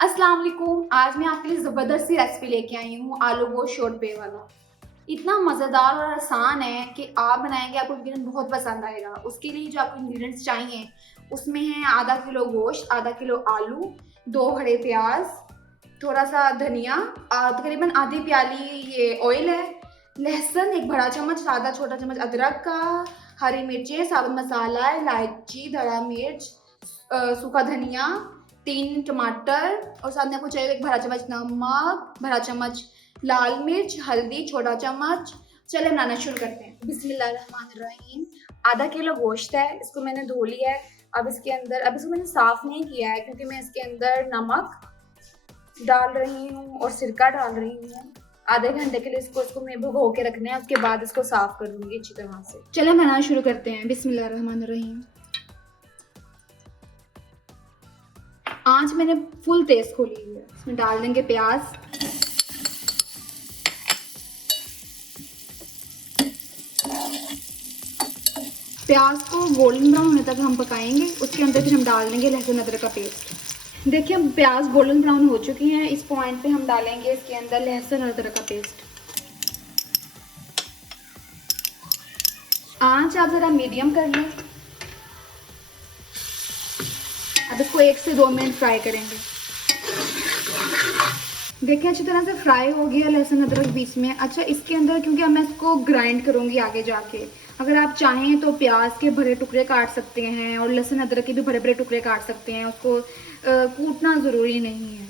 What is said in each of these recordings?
अस्सलाम वालेकुम। आज मैं आपके लिए ज़बरदस्त सी रेसिपी लेके आई हूँ, आलू गोश्त शोरबे वाला। इतना मज़ेदार और आसान है कि आप बनाएंगे आपको यकीनन बहुत पसंद आएगा। उसके लिए जो आपको इंग्रेडिएंट्स चाहिए उसमें है आधा किलो गोश्त, आधा किलो आलू, 2 हरे प्याज, थोड़ा सा धनिया, तकरीबन आधी प्याली ये ऑयल है, लहसुन एक बड़ा चम्मच, आधा छोटा चम्मच अदरक का, हरी मिर्चें, साबुत मसाला, इलायची, धड़ा मिर्च, सूखा धनिया, 3 टमाटर और साथ में आपको चाहिए एक बड़ा चम्मच नमक, बड़ा चम्मच लाल मिर्च, हल्दी छोटा चम्मच। चलिए बनाना शुरू करते हैं। बिस्मिल्लाहिर्रहमानिर्रहीम। आधा किलो गोश्त है, इसको मैंने धो लिया है। अब इसको मैंने साफ नहीं किया है क्योंकि मैं इसके अंदर नमक डाल रही हूँ और सिरका डाल रही हूँ। आधे घंटे के लिए इसको मैं भिगो के रखना है, उसके बाद इसको साफ कर लूंगी अच्छी तरह से। चलिए बनाना शुरू करते हैं। बिस्मिल्लाहिर्रहमानिर्रहीम। आंच मैंने फुल तेज खोली हुई है। इसमें डाल देंगे प्याज, प्याज को गोल्डन ब्राउन होने तक हम पकाएंगे। उसके अंदर फिर हम डाल देंगे लहसुन अदरक का पेस्ट। देखिए अब प्याज गोल्डन ब्राउन हो चुकी हैं। इस पॉइंट पे हम डालेंगे इसके अंदर लहसुन अदरक का पेस्ट। आंच आप ज़रा मीडियम कर लें। अब इसको 1 से 2 मिनट फ्राई करेंगे। देखिए अच्छी तरह से फ्राई हो गया लहसुन अदरक बीच में। अच्छा इसके अंदर क्योंकि अब मैं इसको ग्राइंड करूँगी आगे जाके, अगर आप चाहें तो प्याज के भरे टुकड़े काट सकते हैं और लहसुन अदरक के भी भरे भरे टुकड़े काट सकते हैं। उसको कूटना ज़रूरी नहीं है।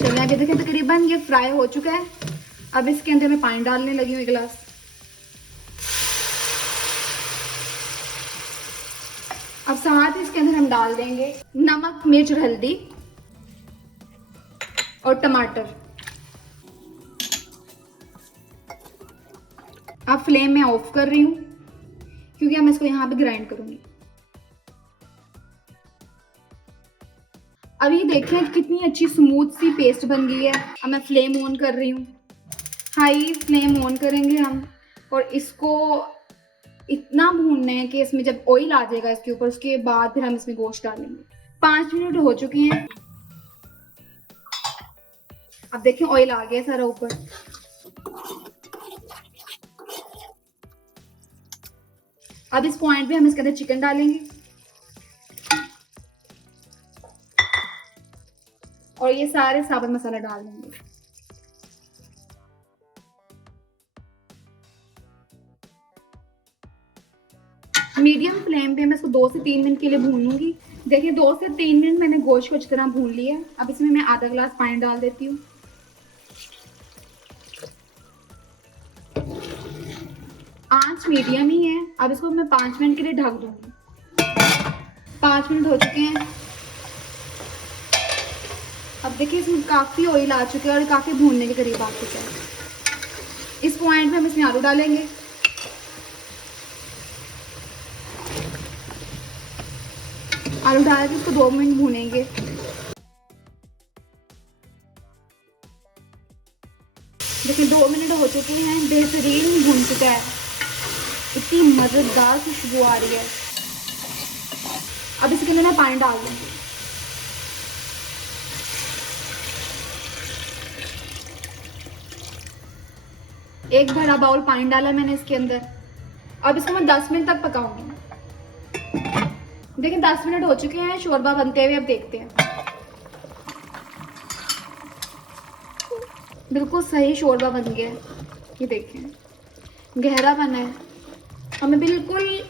चलिए आगे देखें, तकरीबन ये फ्राई हो चुका है। अब इसके अंदर मैं पानी डालने लगी हूँ 1 गिलास। अब साथ ही इसके अंदर हम डाल देंगे नमक, मिर्च और हल्दी और टमाटर। अब फ्लेम में ऑफ कर रही हूँ क्योंकि अब मैं इसको यहाँ पे ग्राइंड करूंगी। अब ये देखें कितनी अच्छी स्मूथ सी पेस्ट बन गई है। अब मैं फ्लेम ऑन कर रही हूँ, हाई फ्लेम ऑन करेंगे हम और इसको इतना भूनना है कि इसमें जब ऑयल आ जाएगा इसके ऊपर, उसके बाद फिर हम इसमें गोश्त डालेंगे। 5 मिनट हो चुके हैं। अब देखें ऑयल आ गया सारा ऊपर। अब इस पॉइंट पे हम इसके अंदर चिकन डालेंगे और ये सारे साबुत मसाला डाल देंगे। मीडियम फ्लेम पे मैं इसको 2 से 3 मिनट के लिए भून लूंगी। देखिए 2 से 3 मिनट मैंने गोश्त को अच्छी तरह भून लिया है। अब इसमें मैं आधा गिलास पानी डाल देती हूँ। आंच मीडियम ही है। अब इसको मैं 5 मिनट के लिए ढक दूंगी। 5 मिनट हो चुके हैं। अब देखिए इसमें काफ़ी ऑयल आ चुके हैं और काफ़ी भूनने के करीब आ चुका है। इस पॉइंट पे हम इसमें आलू डालेंगे। आलू डाल के इसको 2 मिनट भूनेंगे। देखिए 2 मिनट हो चुके हैं, बेहतरीन भून चुका है। इतनी मज़ेदार खुशबू आ रही है। अब इसके अंदर मैं पानी डाल दूँगी। एक बड़ा बाउल पानी डाला मैंने इसके अंदर। अब इसको मैं 10 मिनट तक पकाऊंगी। देखिए 10 मिनट हो चुके हैं शोरबा बनते हुए। अब देखते हैं, बिल्कुल सही शोरबा बन गया है। ये देखें गहरा बना है। अब मैं बिल्कुल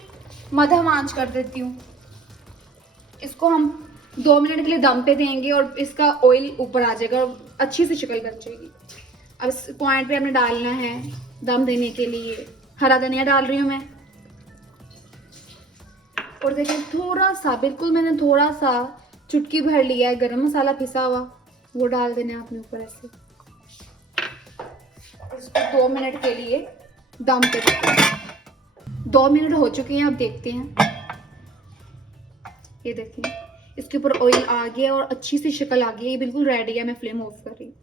मध्यम आंच कर देती हूँ। इसको हम 2 मिनट के लिए दम पे देंगे और इसका ऑयल ऊपर आ जाएगा और अच्छी सी शक्ल बन जाएगी। अब इस पॉइंट पे हमें डालना है दम देने के लिए हरा धनिया डाल रही हूँ मैं। और देखिए थोड़ा सा, बिल्कुल मैंने थोड़ा सा चुटकी भर लिया है गरम मसाला पिसा हुआ, वो डाल देना है आपने ऊपर ऐसे। इसको 2 मिनट के लिए दम पे रखते हैं। 2 मिनट हो चुके हैं। अब देखते हैं, ये देखिए इसके ऊपर ऑयल आ गया और अच्छी सी शक्ल आ गई है। ये बिल्कुल रेडी है। मैं फ्लेम ऑफ कर रही हूँ।